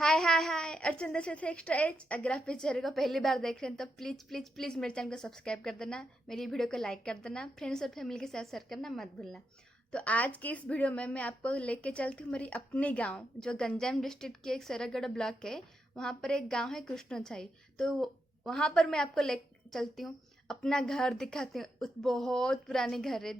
हाय हाय हाय अर्चन this is extra as. अगर आप इस चैनल को पहली बार देख रहे हैं तो प्लीज़ प्लीज़ प्लीज़ मेरे चैनल को सब्सक्राइब कर देना, मेरी वीडियो को लाइक कर देना, फ्रेंड्स और फैमिली के साथ शेयर करना मत भूलना। तो आज की इस वीडियो में मैं आपको लेके चलती हूँ मेरी अपने गांव, जो गंजाम डिस्ट्रिक्ट के एक सरगढ़ ब्लॉक है। वहाँ पर एक गांव है कृष्णोचाई। तो वहाँ पर मैं आपको ले चलती हूँ, अपना घर दिखाती हूँ। उस बहुत पुराने घर है,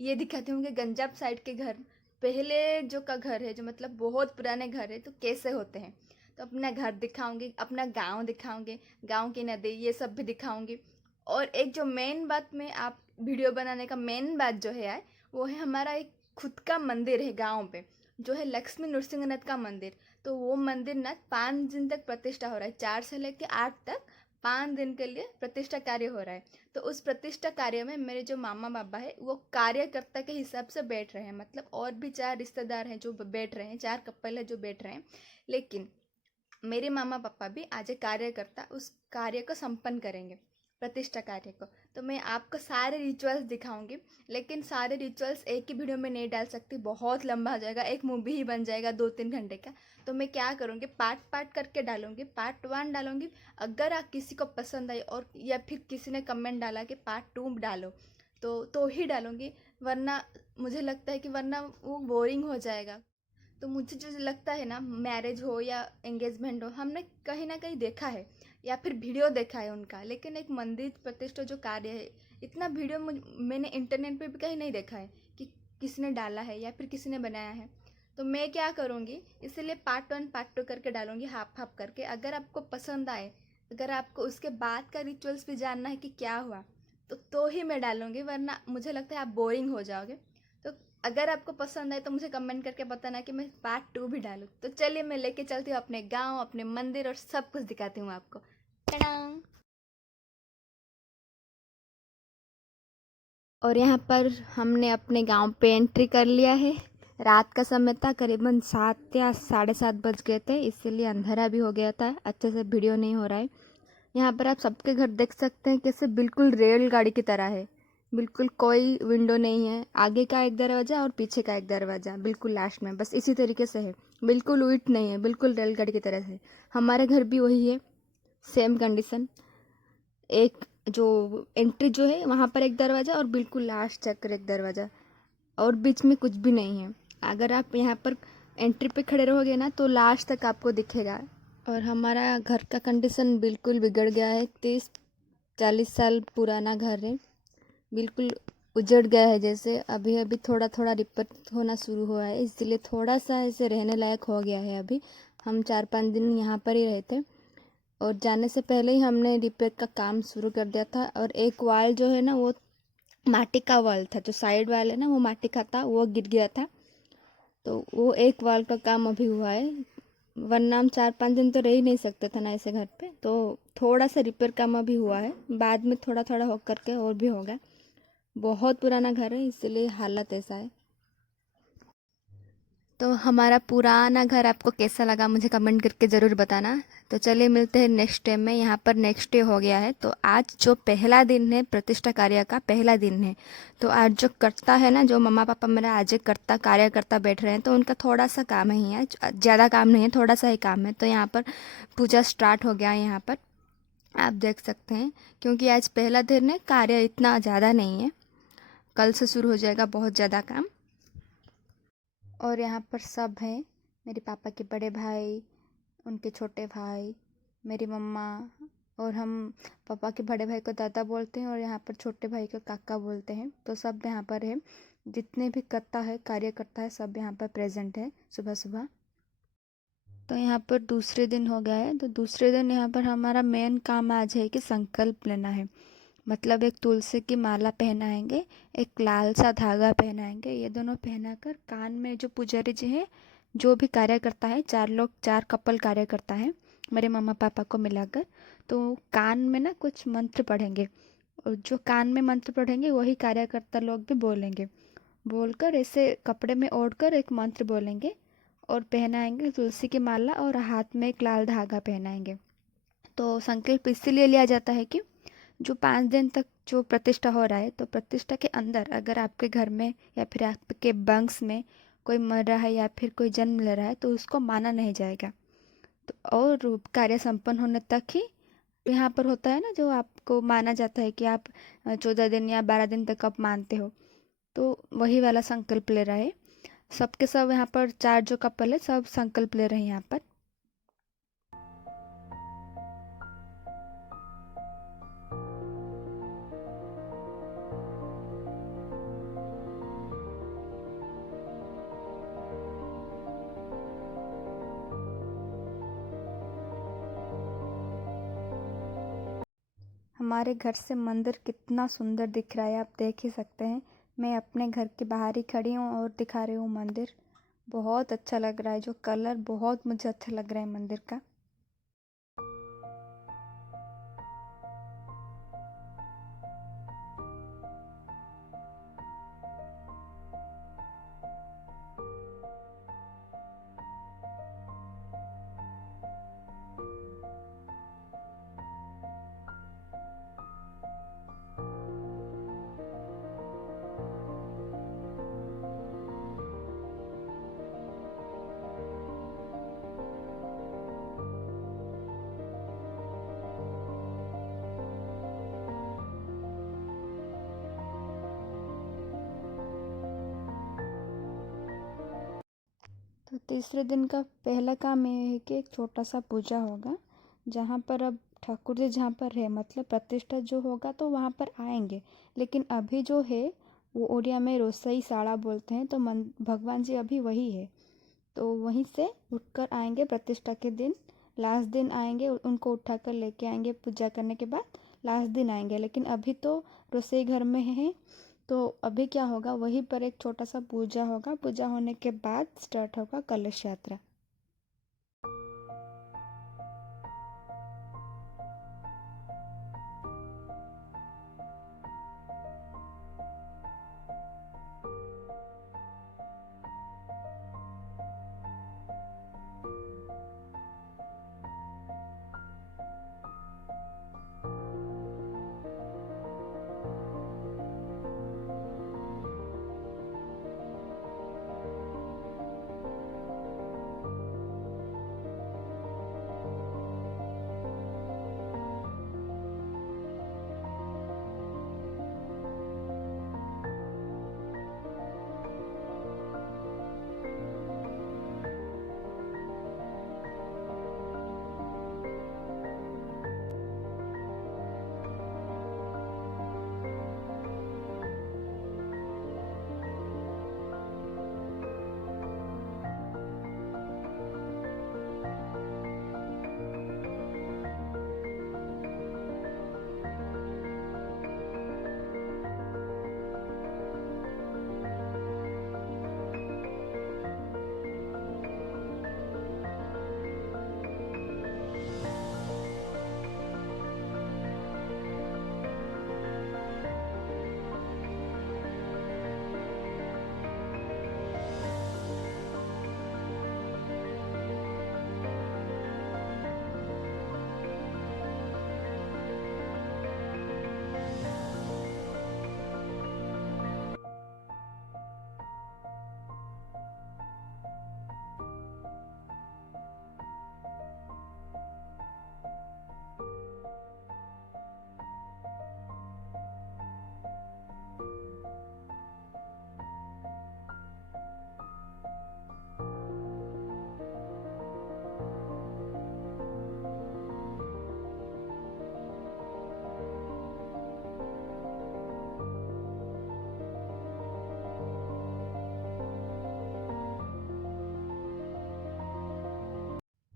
ये दिखाती हूँ कि गंजाम साइड के घर पहले जो का घर है, जो मतलब बहुत पुराने घर है, तो कैसे होते हैं। तो अपना घर दिखाऊंगी, अपना गांव दिखाऊंगी, गांव की नदी ये सब भी दिखाऊंगी। और एक जो मेन बात में आप वीडियो बनाने का मेन बात जो है यार, वो है हमारा एक खुद का मंदिर है गांव पे, जो है लक्ष्मी नृसिंहनाथ का मंदिर। तो वो मंदिर ना 5 दिन तक प्रतिष्ठा हो रहा है, 4 से लेकर 8 तक 5 दिन के लिए प्रतिष्ठा कार्य हो रहा है। तो उस प्रतिष्ठा कार्य में मेरे जो मामा बाबा है वो कार्यकर्ता के हिसाब से बैठ रहे हैं, मतलब और भी 4 रिश्तेदार हैं जो बैठ रहे हैं, 4 कपल है जो बैठ रहे हैं। लेकिन मेरे मामा पापा भी आज एक कार्यकर्ता उस कार्य को संपन्न करेंगे, प्रतिष्ठा कार्य को। तो मैं आपको सारे रिचुअल्स दिखाऊंगी, लेकिन सारे रिचुअल्स एक ही वीडियो में नहीं डाल सकती, बहुत लंबा हो जाएगा, एक मूवी ही बन जाएगा 2-3 घंटे का। तो मैं क्या करूँगी, पार्ट पार्ट करके डालूंगी, पार्ट 1 डालूंगी। अगर आप किसी को पसंद आई और या फिर किसी ने कमेंट डाला कि पार्ट 2 डालो, तो ही डालूंगी, वरना मुझे लगता है कि वरना वो बोरिंग हो जाएगा। तो मुझे जो लगता है ना, मैरिज हो या एंगेजमेंट हो, हमने कहीं ना कहीं देखा है या फिर वीडियो देखा है उनका, लेकिन एक मंदिर प्रतिष्ठा जो कार्य है, इतना वीडियो मैंने इंटरनेट पे भी कहीं नहीं देखा है कि किसी ने डाला है या फिर किसी ने बनाया है। तो मैं क्या करूँगी, इसीलिए पार्ट 1 पार्ट 2 करके डालूंगी, हाफ हाफ करके। अगर आपको पसंद आए, अगर आपको उसके बाद का रिचुअल्स भी जानना है कि क्या हुआ, तो ही मैं डालूंगी, वरना मुझे लगता है आप बोरिंग हो जाओगे। तो अगर आपको पसंद आए तो मुझे कमेंट करके बताना कि मैं पार्ट 2 भी डालूँ। तो चलिए मैं लेके चलती हूँ अपने गांव, अपने मंदिर और सब कुछ दिखाती हूँ आपको। टडांग। और यहाँ पर हमने अपने गांव पे एंट्री कर लिया है। रात का समय था, करीबन 7 या 7:30 बज गए थे, इसीलिए अंधेरा भी हो गया था, अच्छे से वीडियो नहीं हो रहा है। यहाँ पर आप सबके घर देख सकते हैं, कैसे बिल्कुल रेलगाड़ी की तरह है। बिल्कुल कोई विंडो नहीं है, आगे का एक दरवाज़ा और पीछे का एक दरवाज़ा बिल्कुल लास्ट में, बस इसी तरीके से है। बिल्कुल उल्ट नहीं है, बिल्कुल रेलगाड़ी की तरह से। हमारे घर भी वही है, सेम कंडीशन। एक जो एंट्री जो है वहाँ पर एक दरवाज़ा और बिल्कुल लास्ट चक्कर एक दरवाज़ा, और बीच में कुछ भी नहीं है। अगर आप यहाँ पर एंट्री पे खड़े रहोगे ना तो लास्ट तक आपको दिखेगा। और हमारा घर का कंडीशन बिल्कुल बिगड़ गया है, 30-40 साल पुराना घर है, बिल्कुल उजड़ गया है। जैसे अभी अभी थोड़ा थोड़ा रिपेयर होना शुरू हुआ है, इसलिए थोड़ा सा ऐसे रहने लायक हो गया है। अभी हम 4-5 दिन यहाँ पर ही रहे थे, और जाने से पहले ही हमने रिपेयर का काम शुरू कर दिया था। और एक वाल जो है ना, वो माटी का वाल था, जो साइड वाल है ना वो माटी का था, वो गिर गया था। तो वो एक वाल का काम अभी हुआ है, वरना हम 4-5 दिन तो रह ही नहीं सकते थे ना ऐसे घर पे। तो थोड़ा सा रिपेयर काम अभी हुआ है, बाद में थोड़ा थोड़ा हो करके और भी होगा। बहुत पुराना घर है, इसलिए हालत ऐसा है। तो हमारा पुराना घर आपको कैसा लगा मुझे कमेंट करके ज़रूर बताना। तो चलिए मिलते हैं नेक्स्ट डे में। यहाँ पर नेक्स्ट डे हो गया है, तो आज जो पहला दिन है, प्रतिष्ठा कार्य का पहला दिन है। तो आज जो करता है ना, जो मम्मा पापा मेरा आज एक करता कार्यकर्ता बैठ रहे हैं, तो उनका थोड़ा सा काम ही है, ज़्यादा काम नहीं है, थोड़ा सा ही काम है। तो यहाँ पर पूजा स्टार्ट हो गया है, यहाँ पर आप देख सकते हैं। क्योंकि आज पहला दिन है, कार्य इतना ज़्यादा नहीं है, कल से शुरू हो जाएगा बहुत ज़्यादा काम। और यहाँ पर सब हैं, मेरे पापा के बड़े भाई, उनके छोटे भाई, मेरी मम्मा, और हम पापा के बड़े भाई को दादा बोलते हैं और यहाँ पर छोटे भाई को काका बोलते हैं। तो सब यहाँ पर है, जितने भी करता है कार्य करता है सब यहाँ पर प्रेजेंट है सुबह सुबह। तो यहाँ पर दूसरे दिन हो गया है। तो दूसरे दिन यहाँ पर हमारा मेन काम आज है कि संकल्प लेना है। मतलब एक तुलसी की माला पहनाएंगे, एक लाल सा धागा पहनाएंगे, ये दोनों पहनाकर कान में, जो पुजारी जी हैं, जो भी कार्य करता है, 4 लोग, 4 कपल कार्य करता है मेरे मम्मा पापा को मिलाकर, तो कान में ना कुछ मंत्र पढ़ेंगे। और जो कान में मंत्र पढ़ेंगे वही कार्यकर्ता लोग भी बोलेंगे, बोलकर ऐसे कपड़े में ओढ़कर एक मंत्र बोलेंगे और पहनाएंगे तुलसी की माला, और हाथ में एक लाल धागा पहनाएंगे। तो संकल्प इसीलिए लिया जाता है कि जो 5 दिन तक जो प्रतिष्ठा हो रहा है, तो प्रतिष्ठा के अंदर अगर आपके घर में या फिर आपके वंश में कोई मर रहा है या फिर कोई जन्म ले रहा है, तो उसको माना नहीं जाएगा। और कार्य संपन्न होने तक ही यहाँ पर होता है ना, जो आपको माना जाता है कि आप 14 दिन या 12 दिन तक आप मानते हो, तो वही वाला संकल्प ले रहा है। सबके सब यहाँ पर 4 जो कपल है सब संकल्प ले रहे हैं यहाँ पर। हमारे घर से मंदिर कितना सुंदर दिख रहा है, आप देख ही सकते हैं। मैं अपने घर के बाहर ही खड़ी हूँ और दिखा रही हूँ मंदिर। बहुत अच्छा लग रहा है, जो कलर बहुत मुझे अच्छा लग रहा है मंदिर का। तो तीसरे दिन का पहला काम ये है कि एक छोटा सा पूजा होगा, जहाँ पर अब ठाकुर जी जहाँ पर है, मतलब प्रतिष्ठा जो होगा तो वहाँ पर आएंगे। लेकिन अभी जो है वो उड़िया में रोसई साड़ा बोलते हैं, तो भगवान जी अभी वही है। तो वहीं से उठकर आएंगे प्रतिष्ठा के दिन। लास्ट दिन आएंगे, उनको उठाकर लेके आएंगे पूजा करने के बाद। लास्ट दिन आएंगे, लेकिन अभी तो रसोई घर में है। तो अभी क्या होगा, वहीं पर एक छोटा सा पूजा होगा। पूजा होने के बाद स्टार्ट होगा कलश यात्रा।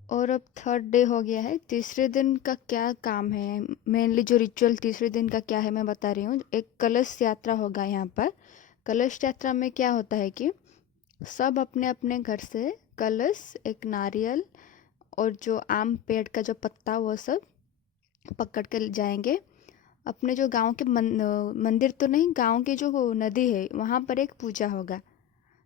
और अब थर्ड डे हो गया है। तीसरे दिन का क्या काम है, मेनली जो रिचुअल तीसरे दिन का क्या है मैं बता रही हूँ। एक कलश यात्रा होगा यहाँ पर। कलश यात्रा में क्या होता है कि सब अपने अपने घर से कलश, एक नारियल और जो आम पेड़ का जो पत्ता, वो सब पकड़ कर जाएंगे। अपने जो गांव के मंदिर तो नहीं, गांव की जो नदी है वहाँ पर एक पूजा होगा।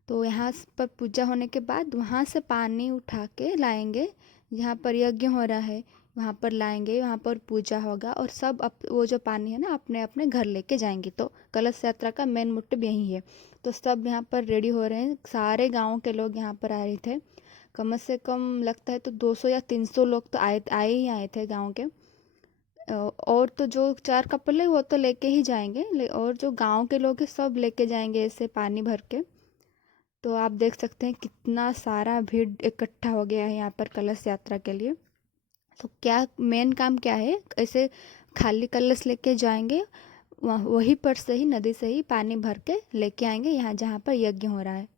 तो यहाँ पर पूजा होने के बाद वहाँ से पानी उठा के लाएंगे, जहाँ पर यज्ञ हो रहा है वहाँ पर लाएंगे, वहाँ पर पूजा होगा और सब वो जो पानी है ना अपने अपने घर लेके जाएंगे। तो कलश यात्रा का मेन मोटिव यही है। तो सब यहाँ पर रेडी हो रहे हैं, सारे गाँव के लोग यहाँ पर आ रहे थे। कम से कम लगता है तो 200 या 300 लोग तो आए थे गांव के। और तो जो 4 कपल है वो तो लेके ही जाएंगे, और जो गांव के लोग हैं सब लेके जाएंगे ऐसे पानी भर के। तो आप देख सकते हैं कितना सारा भीड़ इकट्ठा हो गया है यहाँ पर कलश यात्रा के लिए। तो क्या मेन काम क्या है, ऐसे खाली कलश लेके जाएंगे, वहीं पर से ही नदी से ही पानी भर के लेके आएंगे यहाँ जहाँ पर यज्ञ हो रहा है।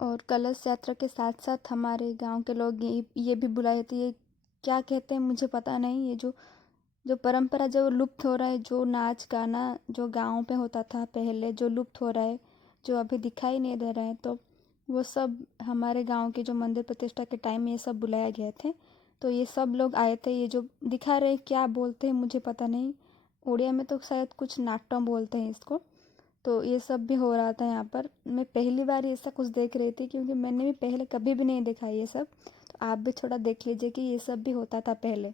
और कलश यात्रा के साथ साथ हमारे गांव के लोग ये भी बुलाए थे, ये क्या कहते हैं मुझे पता नहीं, ये जो जो परंपरा जो लुप्त हो रहा है, जो नाच गाना जो गांव पे होता था पहले, जो लुप्त हो रहा है, जो अभी दिखाई नहीं दे रहा है, तो वो सब हमारे गांव के जो मंदिर प्रतिष्ठा के टाइम में ये सब बुलाए गए थे। तो ये सब लोग आए थे, ये जो दिखा रहे क्या बोलते हैं मुझे पता नहीं, उड़िया में तो शायद कुछ नाट्यम बोलते हैं इसको। तो ये सब भी हो रहा था यहाँ पर। मैं पहली बार ऐसा कुछ देख रही थी, क्योंकि मैंने भी पहले कभी भी नहीं देखा ये सब। तो आप भी थोड़ा देख लीजिए कि ये सब भी होता था पहले।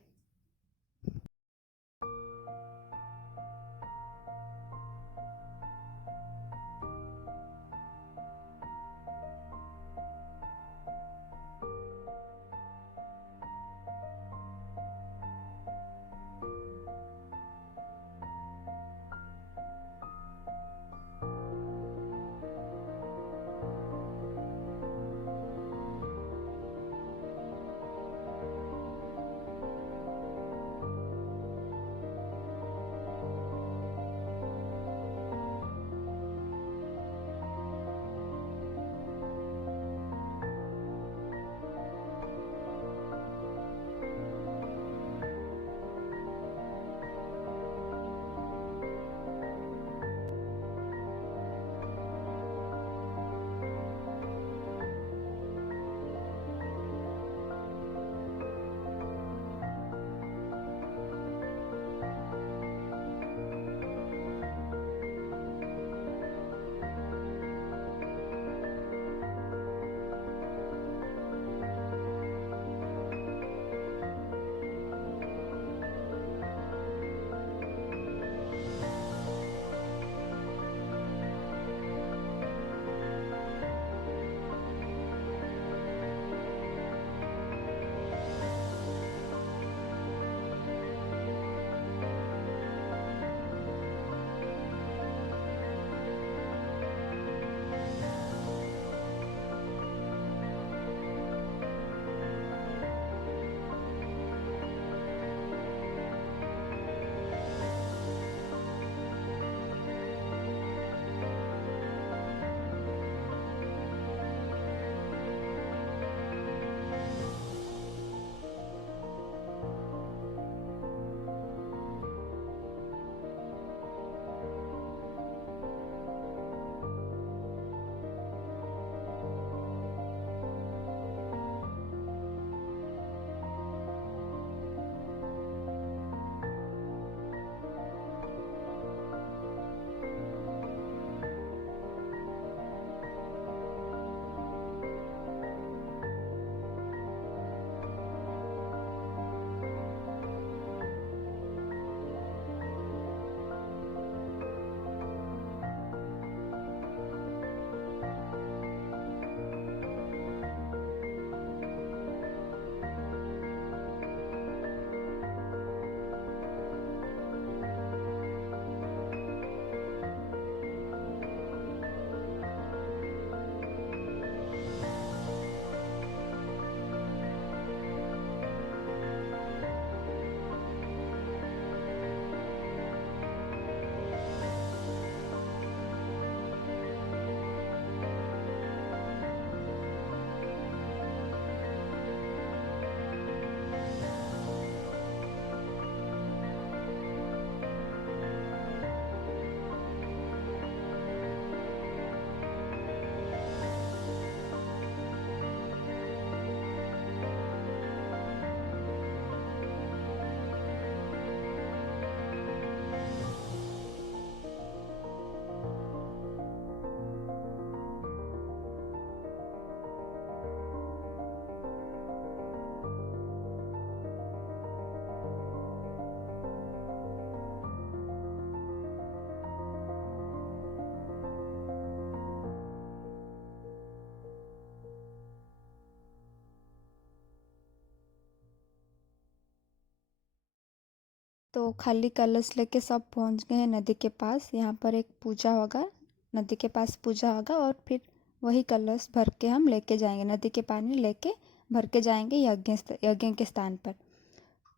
तो खाली कलश लेके सब पहुंच गए हैं नदी के पास। यहाँ पर एक पूजा होगा, नदी के पास पूजा होगा और फिर वही कलश भर के हम लेके जाएंगे, नदी के पानी लेके भर के जाएंगे यज्ञ के स्थान पर।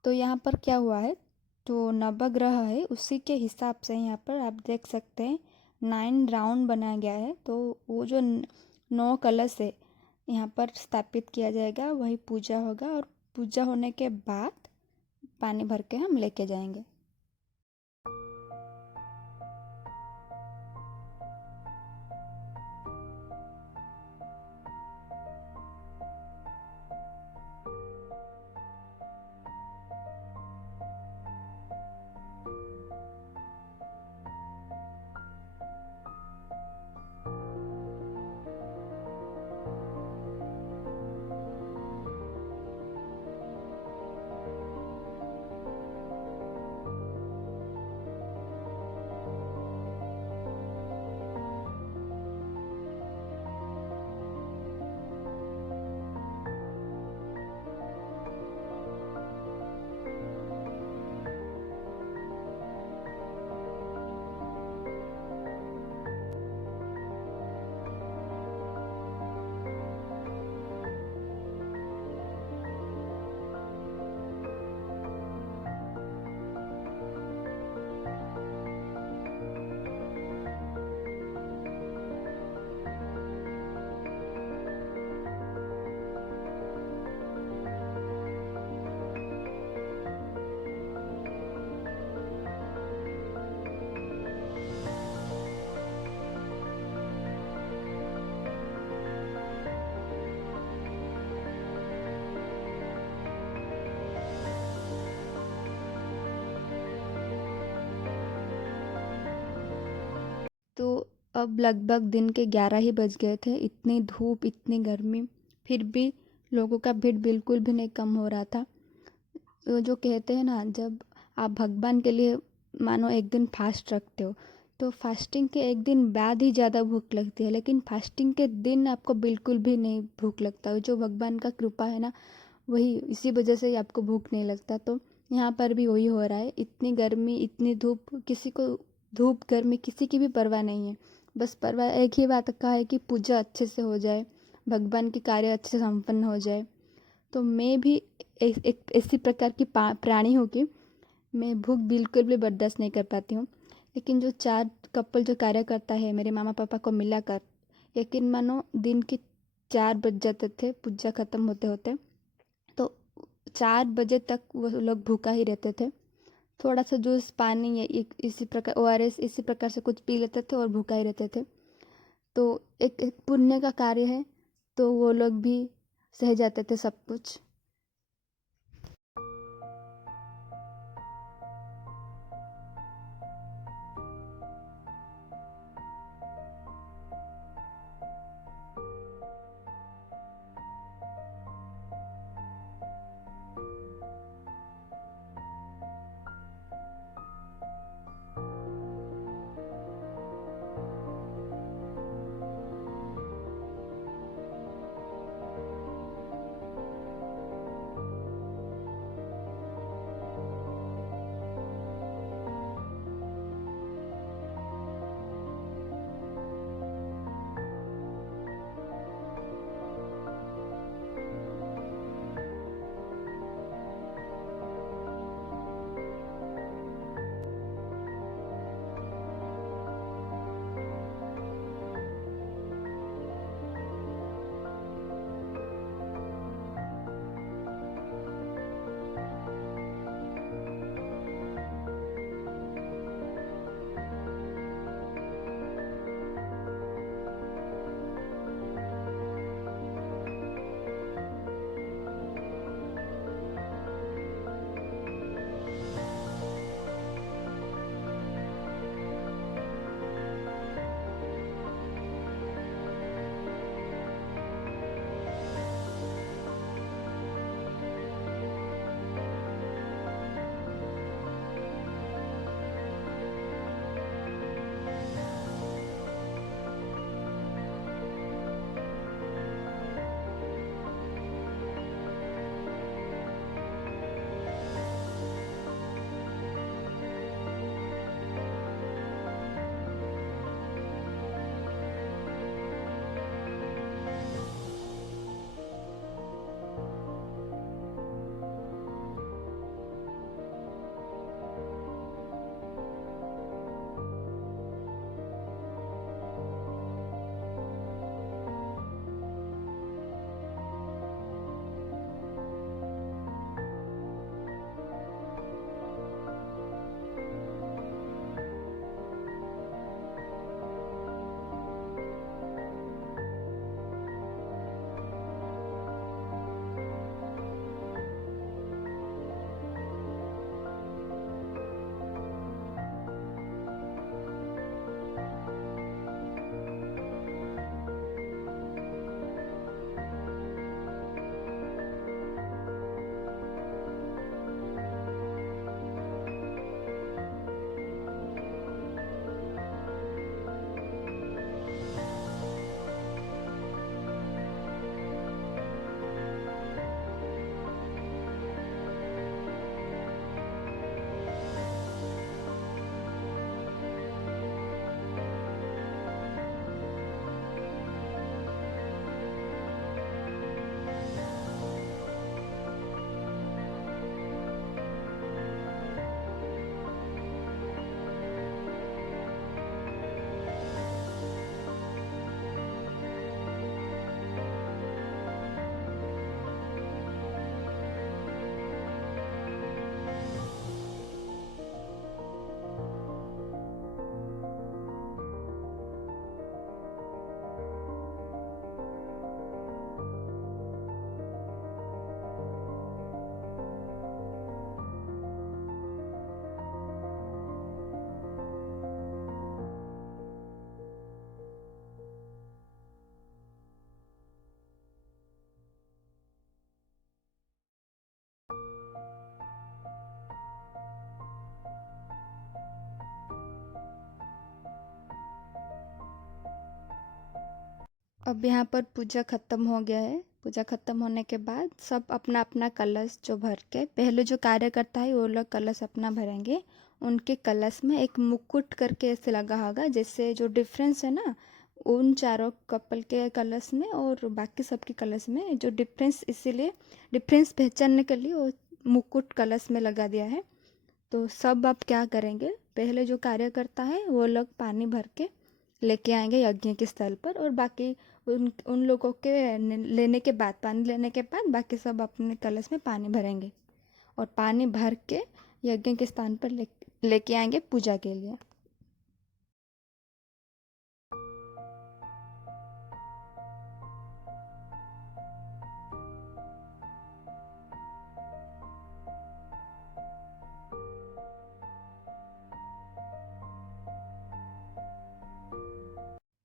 तो यहाँ पर क्या हुआ है, तो नवग्रह है उसी के हिसाब से यहाँ पर आप देख सकते हैं 9 राउंड बनाया गया है। तो वो जो 9 कलश है यहाँ पर स्थापित किया जाएगा, वही पूजा होगा और पूजा होने के बाद पानी भर के हम लेके जाएंगे। तो अब लगभग दिन के 11 ही बज गए थे। इतनी धूप, इतनी गर्मी, फिर भी लोगों का भीड़ बिल्कुल भी नहीं कम हो रहा था। तो जो कहते हैं ना, जब आप भगवान के लिए मानो एक दिन फास्ट रखते हो तो फास्टिंग के एक दिन बाद ही ज़्यादा भूख लगती है, लेकिन फास्टिंग के दिन आपको बिल्कुल भी नहीं भूख लगता। जो भगवान का कृपा है ना, वही इसी वजह से ही आपको भूख नहीं लगता। तो यहाँ पर भी वही हो रहा है। इतनी गर्मी, इतनी धूप, किसी को धूप गर्मी किसी की भी परवाह नहीं है। बस परवाह एक ही बात का है कि पूजा अच्छे से हो जाए, भगवान के कार्य अच्छे से संपन्न हो जाए। तो मैं भी एक ऐसी प्रकार की प्राणी हूँ कि मैं भूख बिल्कुल भी बर्दाश्त नहीं कर पाती हूँ। लेकिन जो 4 कपल जो कार्य करता है मेरे मामा पापा को मिलाकर, यकीन मानो दिन के 4 बज जाते थे पूजा ख़त्म होते होते। तो 4 बजे तक वो लोग भूखा ही रहते थे। थोड़ा सा जूस, पानी या इसी प्रकार ORS इसी प्रकार से कुछ पी लेते थे और भूखा ही रहते थे। तो एक पुण्य का कार्य है, तो वो लोग भी सह जाते थे सब कुछ। अब यहाँ पर पूजा ख़त्म हो गया है। पूजा ख़त्म होने के बाद सब अपना अपना कलश जो भर के, पहले जो कार्यकर्ता है वो लोग कलश अपना भरेंगे। उनके कलश में एक मुकुट करके ऐसे लगा होगा, जैसे जो डिफरेंस है ना उन चारों कपल के कलश में और बाकी सबके कलश में जो डिफरेंस, इसीलिए डिफरेंस पहचानने के लिए वो मुकुट कलश में लगा दिया है। तो सब अब क्या करेंगे, पहले जो कार्यकर्ता है वो लोग पानी भर के लेके आएंगे यज्ञ के स्थल पर, और बाकी उन उन लोगों के लेने के बाद, पानी लेने के बाद बाकी सब अपने कलश में पानी भरेंगे और पानी भर के यज्ञ के स्थान पर लेके आएंगे पूजा के लिए।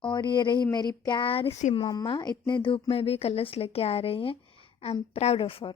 और ये रही मेरी प्यारी सी मम्मा, इतने धूप में भी कलश लेके आ रही है। I am proud of her.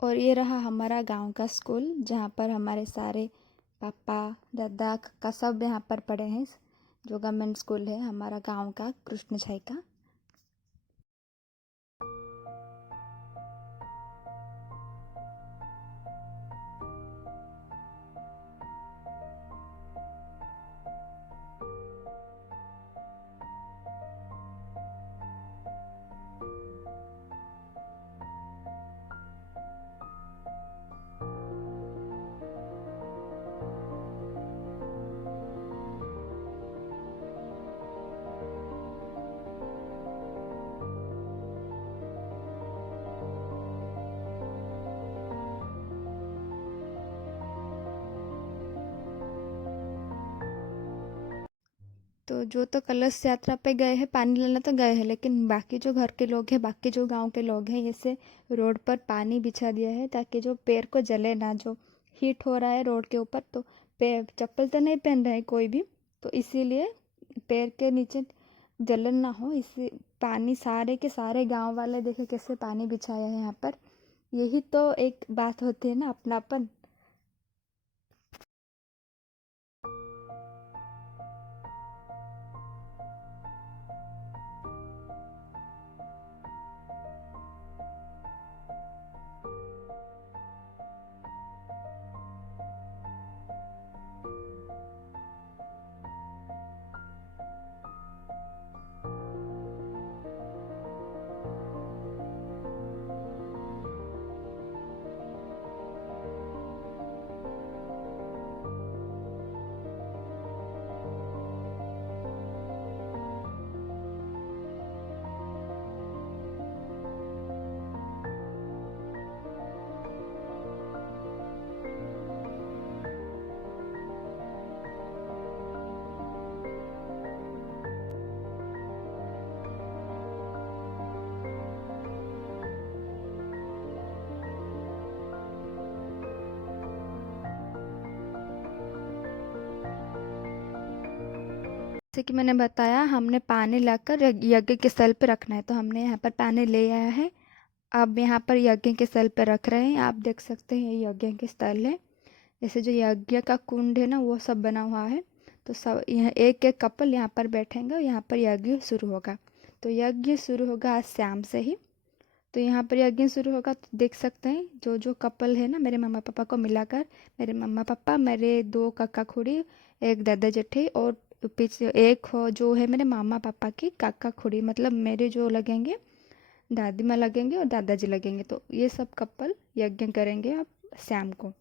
और ये रहा हमारा गांव का स्कूल, जहाँ पर हमारे सारे पापा दादा काका सब यहाँ पर पढ़े हैं। जो गवर्नमेंट स्कूल है हमारा गांव का, कृष्ण छाई का। तो जो तो कलश यात्रा पे गए हैं पानी लेना तो गए हैं, लेकिन बाकी जो घर के लोग हैं, बाकी जो गांव के लोग हैं, ऐसे रोड पर पानी बिछा दिया है ताकि जो पैर को जले ना। जो हीट हो रहा है रोड के ऊपर, तो पैर चप्पल तो नहीं पहन रहे कोई भी, तो इसीलिए पैर के नीचे जलन ना हो, इसी पानी सारे के सारे गांव वाले देखे कैसे पानी बिछाया है यहाँ पर। यही तो एक बात होती है ना, अपनापन। जैसे कि मैंने बताया, हमने पानी लाकर यज्ञ के स्थल पे रखना है, तो हमने यहाँ पर पानी ले आया है। अब यहाँ पर यज्ञ के स्थल पे रख रहे हैं। आप देख सकते हैं ये यज्ञ के स्थल है। जैसे जो यज्ञ का कुंड है ना वो सब बना हुआ है। तो सब यहाँ एक एक कपल यहाँ पर बैठेंगे और यहाँ पर यज्ञ शुरू होगा। तो यज्ञ शुरू होगा आज शाम से ही। तो यहाँ पर यज्ञ शुरू होगा तो देख सकते हैं जो जो कपल है ना, मेरे मम्मा पापा को मिलाकर, मेरे मम्मा पापा, मेरे दो काका खुड़ी, एक दादा जेठी, और पीछे एक हो जो है मेरे मामा पापा की काका खुड़ी, मतलब मेरे जो लगेंगे दादी माँ लगेंगे और दादाजी लगेंगे। तो ये सब कपल यज्ञ करेंगे अब शाम को।